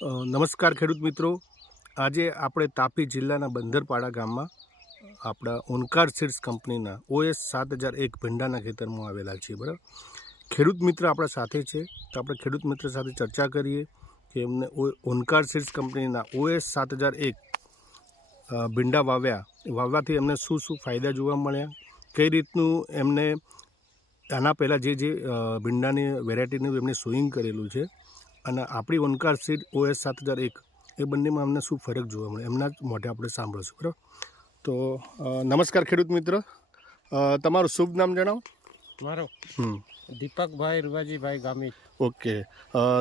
નમસ્કાર ખેડૂત મિત્રો, આજે આપણે તાપી જિલ્લાના બંદરપાડા ગામમાં આપણા ઓનકાર સીડ્સ કંપનીના OS 7001 ભીંડાના ખેતરમાં આવેલા છીએ. બરાબર, ખેડૂત મિત્ર આપણા સાથે છે, તો આપણે ખેડૂત મિત્ર સાથે ચર્ચા કરીએ કે એમને ઓનકાર સીડ્સ કંપનીના OS 7001 ભીંડા વાવવાથી એમને શું શું ફાયદા જોવા મળ્યા, કઈ રીતનું એમને આના પહેલાં જે ભીંડાની વેરાયટીનું એમને સોઈંગ કરેલું છે અને આપણી ઓનકાર સીડ OS 7001 એ બંનેમાં અમને શું ફરક જોવા મળે એમના જ મોઢે આપણે સાંભળશું. બરાબર, તો નમસ્કાર ખેડૂત મિત્ર, તમારું શુભ નામ જણાવો. મારો દીપકભાઈ રૂવાજીભાઈ ગામી. ઓકે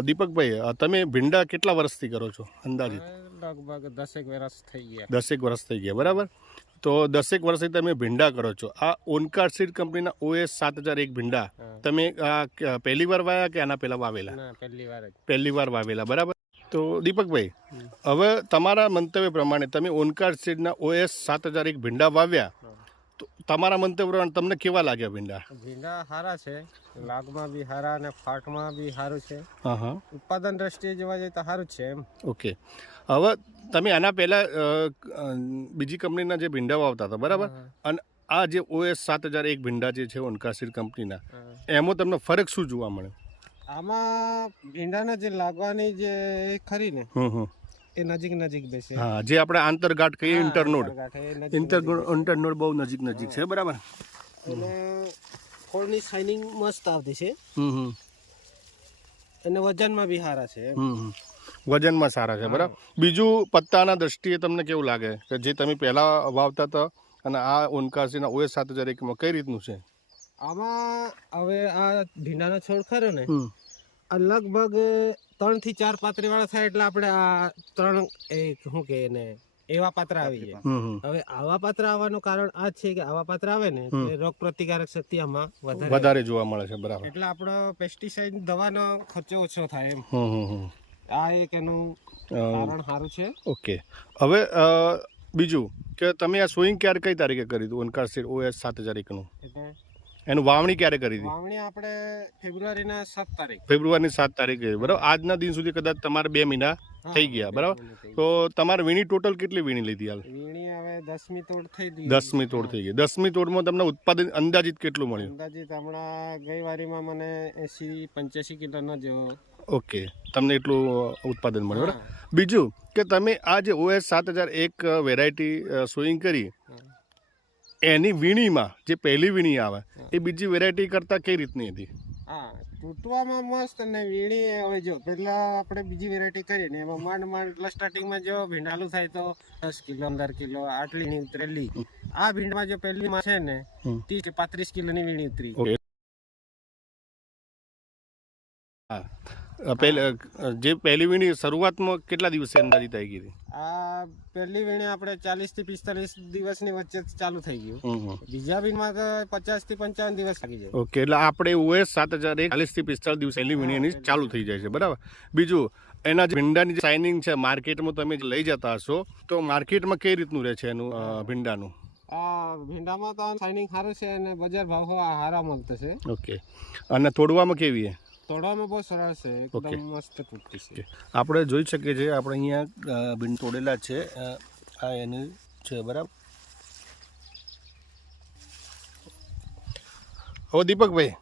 દીપકભાઈ, તમે ભીંડા કેટલા વર્ષથી કરો છો અંદાજિત? લગભગ 10 વર્ષ થઈ ગયા. 10 વર્ષ થઈ ગયા. બરાબર, તો 10 વર્ષથી તમે ભીંડા કરો છો. આ ઓનકાર સીડ કંપનીના OS 7001 ભીંડા તમે પહેલી વાર વાવ્યા કે આના પહેલા વાવેલા? પહેલી વાર વાવેલા. બરાબર, તો દીપકભાઈ, હવે તમારા મંતવ્ય પ્રમાણે તમે ઓનકાર સીડના OS 7001 ભીંડા વાવ્યા, તો તમારા મંતવ્ય પ્રમાણે તમને કેવા લાગ્યા ભીંડા? ભીંડા સારા છે, લાગમાં બી સારા અને ફાટમાં બી સારું છે. હા, ઉત્પાદન દ્રષ્ટિએ જોવા જઈએ તો સારું જ છે એમ. ઓકે, હવે તમે આના પહેલા બીજી કંપનીના જે ભીંડા વાવતા હતા, બરાબર, અને આ જે OS 7001 ભીંડા જે છે ઓનકાર સીડ કંપનીના, એમાં તમને ફરક શું જોવા મળે? આમાં ભીંડાના જે લાગવાની જે ખરી ને એ નજીક બેસે. હા, જે આપણે આંતરગાંઠ કહીએ, ઇન્ટરનોડ બહુ નજીક છે. બરાબર, અને ફળની શાઇનિંગ મસ્ત આવતી છે અને વજનમાં બી સારા છે. વજનમાં સારા છે. બરાબર, બીજું પત્તાના દ્રષ્ટિએ તમને કેવું લાગે કે જે તમે પહેલા વાવતા હતા અને આ ઓનકાર સીડના OS 7001 કઈ રીતનું છે? આમાં હવે આ ભીંડાનો છોડ ખરો ને, આ લગભગ 3 થી 4 પાત્રી વાળા થાય એટલે આપણે આ 3 શું કે ને એવા પાત્ર આવી જાય. હવે આવા પાત્ર આવવાનું કારણ આ છે કે આવા પાત્ર આવે ને રોગ પ્રતિકારક શક્તિ આમાં વધારે જોવા મળે છે. બરાબર, એટલે આપણો પેસ્ટિસાઇડ દવાનો ખર્ચો ઓછો થાય એમ. આ એક એનું કારણ સારું છે. ઓકે, હવે બીજું કે તમે આ સોઈંગ ક્યારે કઈ તારીખે કરી હતું ઓનકાર સીડ OS 7001 નું? એનું વાવણી ક્યારે કરી હતી? વાવણી આપણે ફેબ્રુઆરીની 7 તારીખે. બરાબર, આજના દિન સુધી કદાચ તમારે 2 મહિના થઈ ગયા. બરાબર, તો તમારે વીણી ટોટલ કેટલી વીણી લીધી હાલ? વીણી હવે 10મી તોડ થઈ ગઈ. 10મી તોડ થઈ ગઈ. 10મી તોડમાં તમને ઉત્પાદન અંદાજિત કેટલું મળ્યું? અંદાજિત હમણાં ગઈ વારીમાં મને 80-85 કિલોનો જેવો. ઓકે, તમને એટલું ઉત્પાદન મળ્યું. બરાબર, બીજું કે તમે આ જે OS 7001 વેરાયટી સોઈંગ કરી, એની વીણીમાં જે પહેલી વીણી આવે એ બીજી વેરાયટી કરતાં કઈ રીતની હતી? હા, તૂટવામાં મસ્ત ને વીણી. હવે જો પેલા આપણે બીજી વેરાયટી કરીએ ને એમાં માંડ સ્ટાર્ટિંગમાં જો ભીંડાલું થાય તો 10 કિલો 15 કિલો આટલી ની ઉતરેલી. આ ભીંડામાં જો પહેલીમાં છે ને 30-35 કિલોની વીણી ઉતરી. હા, જે પહેલી વીણી શરૂઆતમાં કેટલા દિવસે અંદાજિત આવી ગઈ? આ પહેલી વીણી આપણે 40 થી 45 દિવસની વચ્ચે ચાલુ થઈ ગયું. બીજા વીણીમાં તો 50 થી 55 દિવસ લાગી જાય. ઓકે, એટલે આપણે OS 7001 40 થી 45 દિવસ પહેલી વીણી એની ચાલુ થઈ જાય છે. બરાબર, બીજું એના જે ભીંડાની જે શાઇનિંગ છે માર્કેટમાં તમે લઈ જતા હશો, તો માર્કેટમાં કઈ રીતનું રહે છે એનું ભીંડાનું? આ ભીંડામાં તો શાઇનિંગ સારું છે અને બજાર ભાવ સારા મળતો છે. ઓકે, અને તોડવામાં કેવી છે? તોડવામાં બહુ સરળ છે, એકદમ મસ્ત તૂટતી છે. આપણે જોઈ શકીએ છીએ, આપણે અહીંયા ભીંડ તોડેલા છે, આ એની છે. બરાબર, હવે દીપકભાઈ,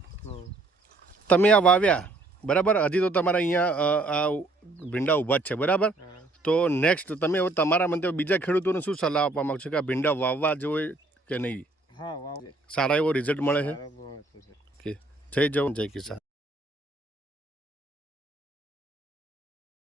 તમે આ વાવ્યા, બરાબર, હજી તો તમારા અહીંયા આ ભીંડા ઊભા જ છે. બરાબર, તો નેક્સ્ટ તમે હવે તમારા મંતવ્ય બીજા ખેડૂતોને શું સલાહ આપવા માંગશો કે આ ભીંડા વાવવા જોઈએ કે નહીં? હા, સારા એવો રિઝલ્ટ મળે છે. ઓકે, જય જવાન જય કિસાન.